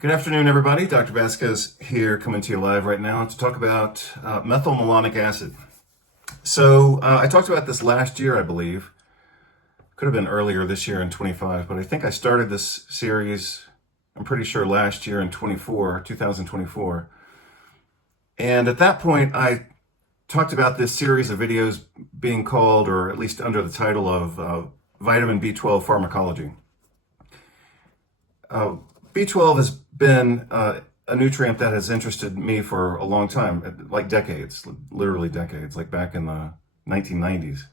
Good afternoon, everybody. Dr. Vasquez here, coming to you live right now to talk about methylmalonic acid. I talked about this last year, I believe. Could have been earlier this year in 25, but I think I started this series, I'm pretty sure last year in 2024. And at that point, I talked about this series of videos being called, or at least under the title of vitamin B12 pharmacology. B12 has been a nutrient that has interested me for a long time, like decades, literally decades, like back in the 1990s,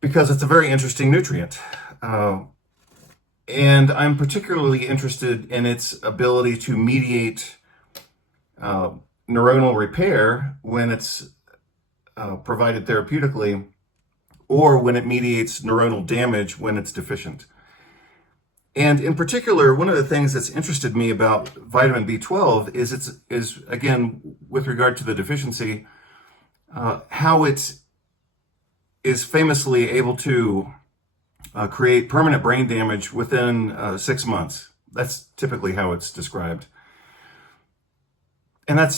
because it's a very interesting nutrient. And I'm particularly interested in its ability to mediate neuronal repair when it's provided therapeutically, or when it mediates neuronal damage when it's deficient. And in particular, one of the things that's interested me about vitamin B12 is again, with regard to the deficiency, how it is famously able to create permanent brain damage within 6 months. That's typically how it's described. And I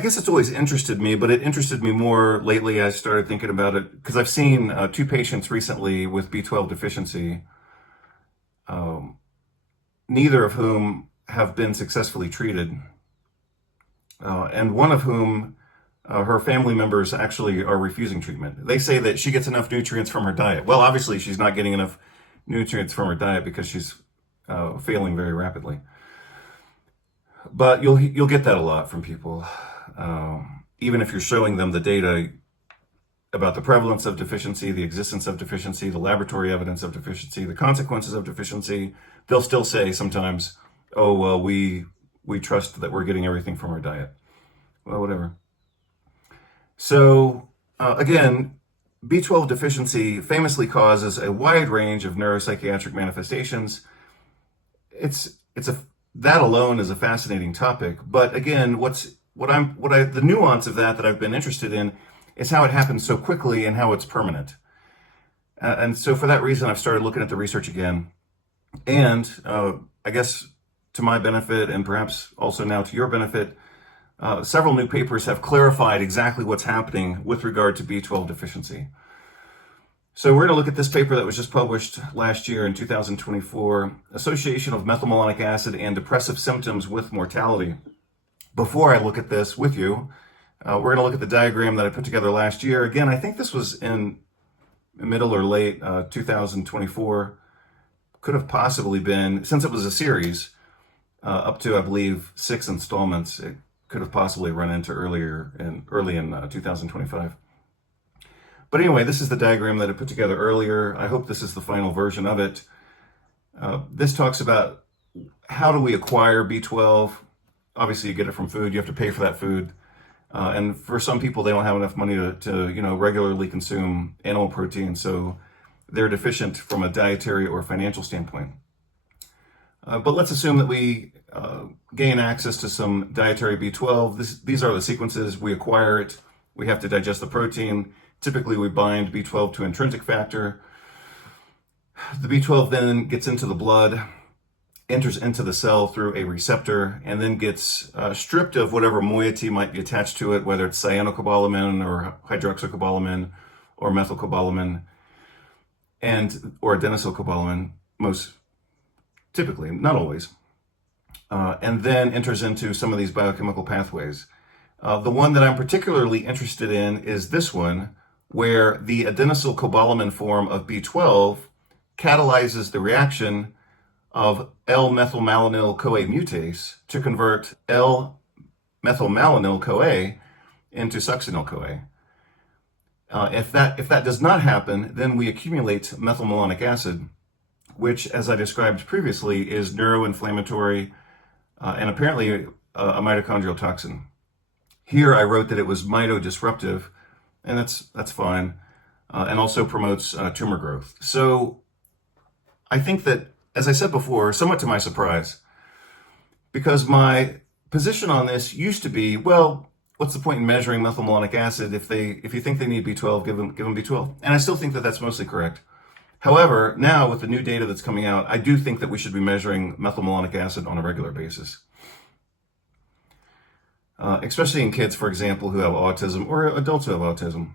guess it's always interested me, but it interested me more lately. I started thinking about it because I've seen 2 patients recently with B12 deficiency, neither of whom have been successfully treated, and one of whom, her family members actually are refusing treatment. They say that she gets enough nutrients from her diet. Well, obviously she's not getting enough nutrients from her diet because she's failing very rapidly. But you'll get that a lot from people, even if you're showing them the data about the prevalence of deficiency, the existence of deficiency, the laboratory evidence of deficiency, the consequences of deficiency. They'll still say sometimes, oh, well, we trust that we're getting everything from our diet. Well, whatever. So again, B12 deficiency famously causes a wide range of neuropsychiatric manifestations. That alone is a fascinating topic. But again, the nuance of that I've been interested in is how it happens so quickly and how it's permanent. And so for that reason, I've started looking at the research again. And I guess to my benefit, and perhaps also now to your benefit, several new papers have clarified exactly what's happening with regard to B12 deficiency. So we're going to look at this paper that was just published last year in 2024, Association of Methylmalonic Acid and Depressive Symptoms with Mortality. Before I look at this with you, we're going to look at the diagram that I put together last year. Again, I think this was in middle or late 2024. Could have possibly been, since it was a series, up to, I believe, 6 installments, it could have possibly run into early in 2025. But anyway, this is the diagram that I put together earlier. I hope this is the final version of it. This talks about how do we acquire B12. Obviously, you get it from food. You have to pay for that food. And for some people, they don't have enough money to regularly consume animal protein, so they're deficient from a dietary or financial standpoint. But let's assume that we gain access to some dietary B12. These are the sequences. We acquire it. We have to digest the protein. Typically, we bind B12 to intrinsic factor. The B12 then gets into the blood, enters into the cell through a receptor, and then gets stripped of whatever moiety might be attached to it, whether it's cyanocobalamin or hydroxycobalamin or methylcobalamin or adenosylcobalamin, most typically, not always, and then enters into some of these biochemical pathways. The one that I'm particularly interested in is this one, where the adenosylcobalamin form of B12 catalyzes the reaction of L-methylmalonyl-CoA mutase to convert L-methylmalonyl-CoA into succinyl-CoA. If that does not happen, then we accumulate methylmalonic acid, which, as I described previously, is neuroinflammatory and apparently a mitochondrial toxin. Here I wrote that it was mitodisruptive, and that's fine, and also promotes tumor growth. So I think that, as I said before, somewhat to my surprise, because my position on this used to be, well, what's the point in measuring methylmalonic acid if you think they need B12, give them B12. And I still think that that's mostly correct. However, now with the new data that's coming out, I do think that we should be measuring methylmalonic acid on a regular basis. Especially in kids, for example, who have autism, or adults who have autism,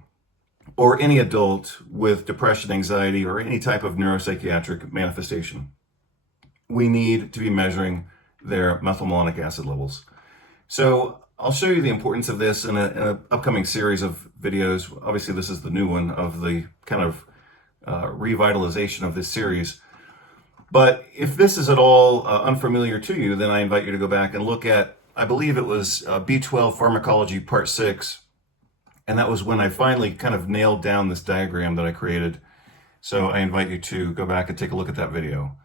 or any adult with depression, anxiety, or any type of neuropsychiatric manifestation. We need to be measuring their methylmalonic acid levels. So I'll show you the importance of this in an upcoming series of videos. Obviously, this is the new one of the kind of revitalization of this series. But if this is at all unfamiliar to you, then I invite you to go back and look at, I believe it was B12 Pharmacology Part 6. And that was when I finally kind of nailed down this diagram that I created. So I invite you to go back and take a look at that video.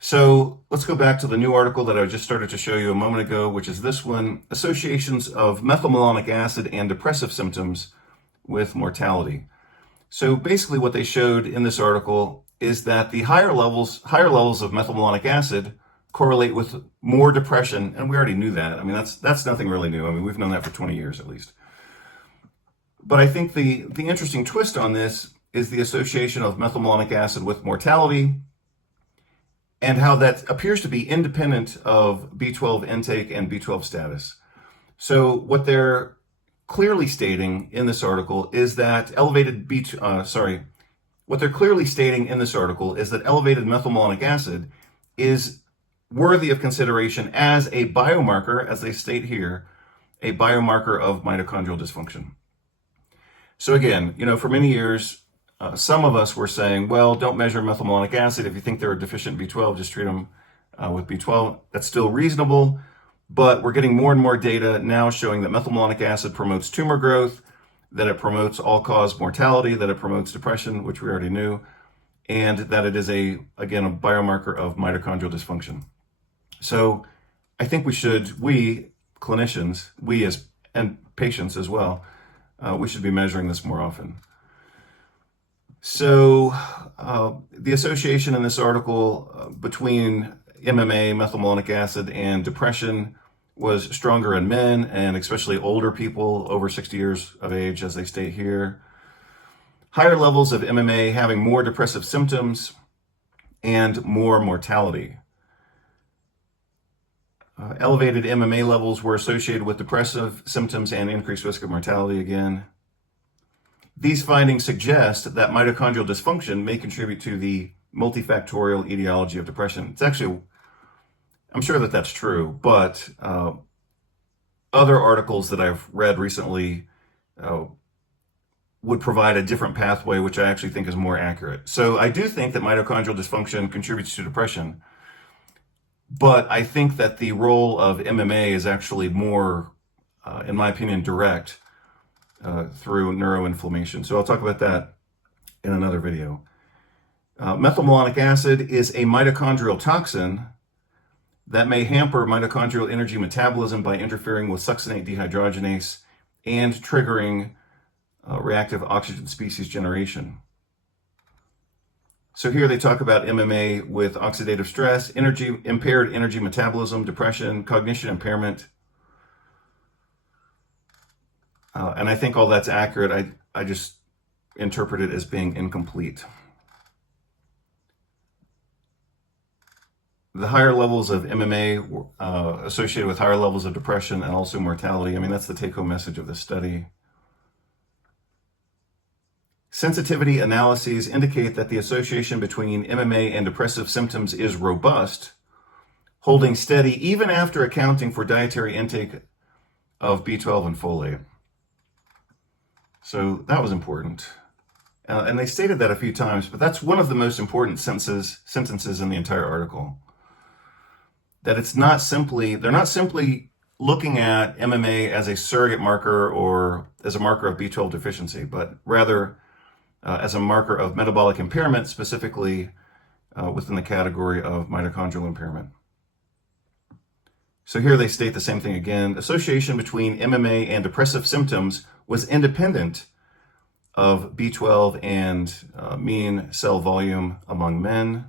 So let's go back to the new article that I just started to show you a moment ago, which is this one, Associations of Methylmalonic Acid and Depressive Symptoms with Mortality. So basically what they showed in this article is that the higher levels of methylmalonic acid correlate with more depression, and we already knew that. I mean, that's nothing really new. I mean, we've known that for 20 years at least. But I think the interesting twist on this is the association of methylmalonic acid with mortality, and how that appears to be independent of B12 intake and B12 status. So what they're clearly stating in this article is that elevated methylmalonic acid is worthy of consideration as a biomarker, as they state here, a biomarker of mitochondrial dysfunction. So again, for many years, some of us were saying, well, don't measure methylmalonic acid. If you think they're deficient in B12, just treat them with B12. That's still reasonable, but we're getting more and more data now showing that methylmalonic acid promotes tumor growth, that it promotes all-cause mortality, that it promotes depression, which we already knew, and that it is, again, a biomarker of mitochondrial dysfunction. So I think we clinicians, and patients as well, we should be measuring this more often. So the association in this article between MMA, methylmalonic acid, and depression was stronger in men, and especially older people over 60 years of age, as they state here. Higher levels of MMA having more depressive symptoms and more mortality. Elevated MMA levels were associated with depressive symptoms and increased risk of mortality again. These findings suggest that mitochondrial dysfunction may contribute to the multifactorial etiology of depression. It's actually, I'm sure that that's true, but other articles that I've read recently would provide a different pathway, which I actually think is more accurate. So I do think that mitochondrial dysfunction contributes to depression, but I think that the role of MMA is actually more, in my opinion, direct through neuroinflammation. So I'll talk about that in another video. Methylmalonic acid is a mitochondrial toxin that may hamper mitochondrial energy metabolism by interfering with succinate dehydrogenase and triggering reactive oxygen species generation. So here they talk about MMA with oxidative stress, impaired energy metabolism, depression, cognition impairment. And I think all that's accurate. I just interpret it as being incomplete. The higher levels of MMA associated with higher levels of depression and also mortality. I mean, that's the take-home message of this study. Sensitivity analyses indicate that the association between MMA and depressive symptoms is robust, holding steady even after accounting for dietary intake of B12 and folate. So that was important. And they stated that a few times, but that's one of the most important sentences in the entire article. That they're not simply looking at MMA as a surrogate marker or as a marker of B12 deficiency, but rather as a marker of metabolic impairment, specifically within the category of mitochondrial impairment. So here they state the same thing again. Association between MMA and depressive symptoms was independent of B12 and mean cell volume among men.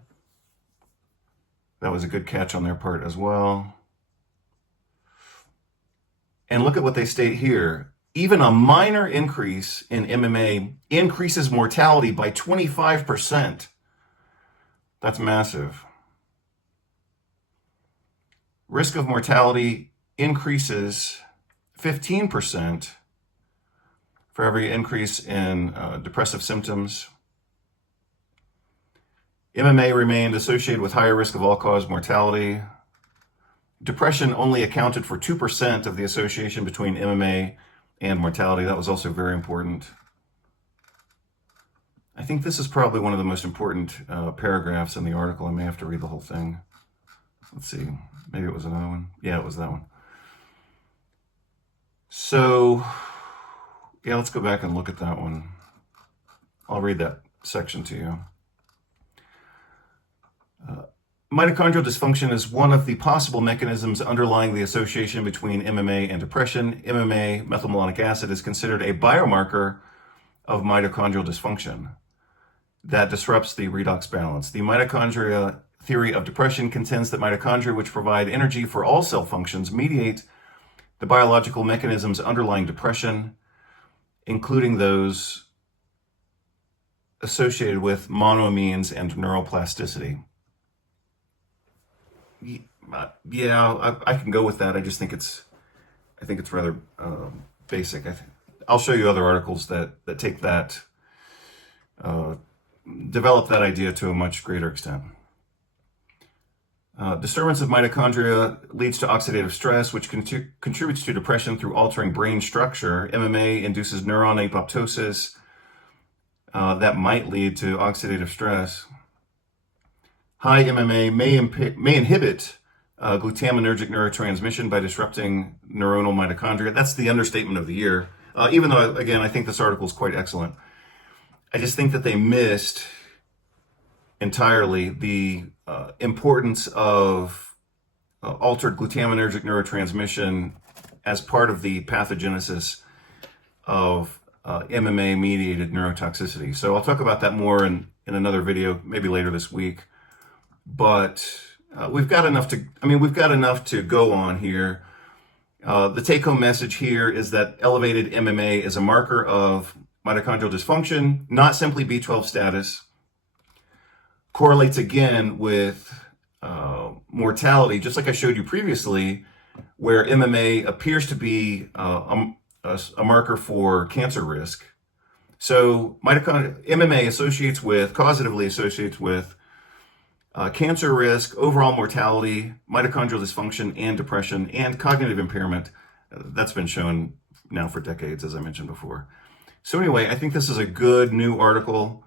That was a good catch on their part as well. And look at what they state here. Even a minor increase in MMA increases mortality by 25%. That's massive. Risk of mortality increases 15% for every increase in depressive symptoms. MMA remained associated with higher risk of all-cause mortality. Depression only accounted for 2% of the association between MMA and mortality. That was also very important. I think this is probably one of the most important paragraphs in the article. I may have to read the whole thing. Let's see. Maybe it was another one. Yeah, it was that one. So, yeah, let's go back and look at that one. I'll read that section to you. Mitochondrial dysfunction is one of the possible mechanisms underlying the association between MMA and depression. MMA, methylmalonic acid, is considered a biomarker of mitochondrial dysfunction that disrupts the redox balance. The mitochondria theory of depression contends that mitochondria, which provide energy for all cell functions, mediate the biological mechanisms underlying depression, including those associated with monoamines and neuroplasticity. Yeah, I can go with that. I just think it's rather basic. I'll show you other articles that take that, develop that idea to a much greater extent. Disturbance of mitochondria leads to oxidative stress, which contributes to depression through altering brain structure. MMA induces neuron apoptosis that might lead to oxidative stress. High MMA may inhibit glutaminergic neurotransmission by disrupting neuronal mitochondria. That's the understatement of the year. Even though, again, I think this article is quite excellent. I just think that they missed entirely the importance of altered glutaminergic neurotransmission as part of the pathogenesis of MMA-mediated neurotoxicity. So I'll talk about that more in another video, maybe later this week. But we've got enough to go on here. The take-home message here is that elevated MMA is a marker of mitochondrial dysfunction, not simply B12 status. Correlates again with mortality, just like I showed you previously, where MMA appears to be a marker for cancer risk. So MMA causatively associates with cancer risk, overall mortality, mitochondrial dysfunction, and depression, and cognitive impairment. That's been shown now for decades, as I mentioned before. So anyway, I think this is a good new article.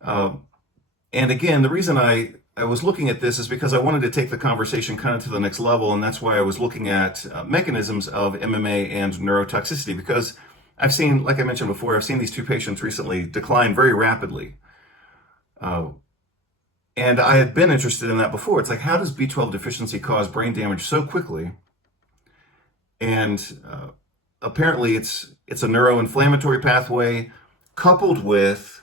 And again, the reason I was looking at this is because I wanted to take the conversation kind of to the next level, and that's why I was looking at mechanisms of MMA and neurotoxicity, because I've seen, like I mentioned before, I've seen these two patients recently decline very rapidly. And I had been interested in that before. It's like, how does B12 deficiency cause brain damage so quickly? And apparently it's a neuroinflammatory pathway coupled with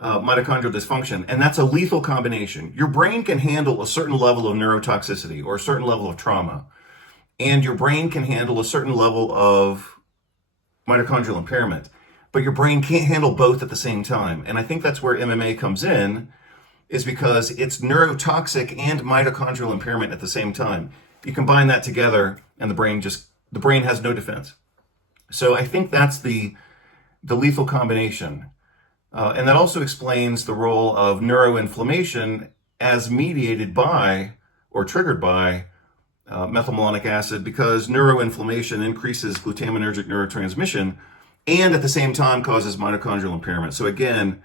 mitochondrial dysfunction, and that's a lethal combination. Your brain can handle a certain level of neurotoxicity or a certain level of trauma, and your brain can handle a certain level of mitochondrial impairment, but your brain can't handle both at the same time. And I think that's where MMA comes in, is because it's neurotoxic and mitochondrial impairment at the same time. You combine that together, and the brain has no defense. So I think that's the lethal combination. And that also explains the role of neuroinflammation as mediated by or triggered by methylmalonic acid, because neuroinflammation increases glutaminergic neurotransmission and at the same time causes mitochondrial impairment. So again,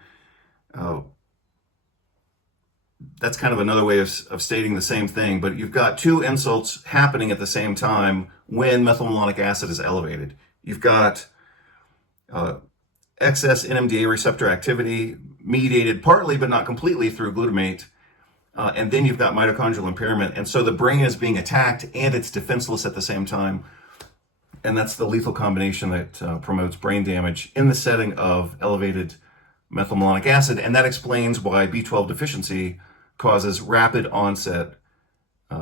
that's kind of another way of stating the same thing, but you've got two insults happening at the same time when methylmalonic acid is elevated. You've got excess NMDA receptor activity mediated partly but not completely through glutamate, and then you've got mitochondrial impairment, and so the brain is being attacked and it's defenseless at the same time, and that's the lethal combination that promotes brain damage in the setting of elevated methylmalonic acid, and that explains why B12 deficiency causes rapid onset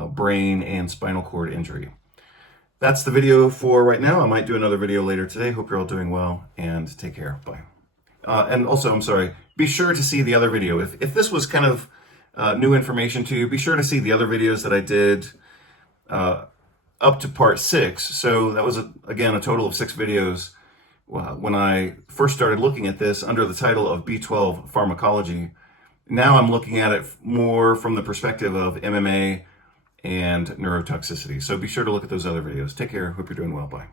brain and spinal cord injury. That's the video for right now. I might do another video later today. Hope you're all doing well, and take care. Bye. And also, I'm sorry, be sure to see the other video. If this was kind of new information to you, be sure to see the other videos that I did up to part 6. So that was, again, a total of 6 videos when I first started looking at this under the title of B12 pharmacology. Now I'm looking at it more from the perspective of MMA and neurotoxicity. So be sure to look at those other videos. Take care. Hope you're doing well. Bye.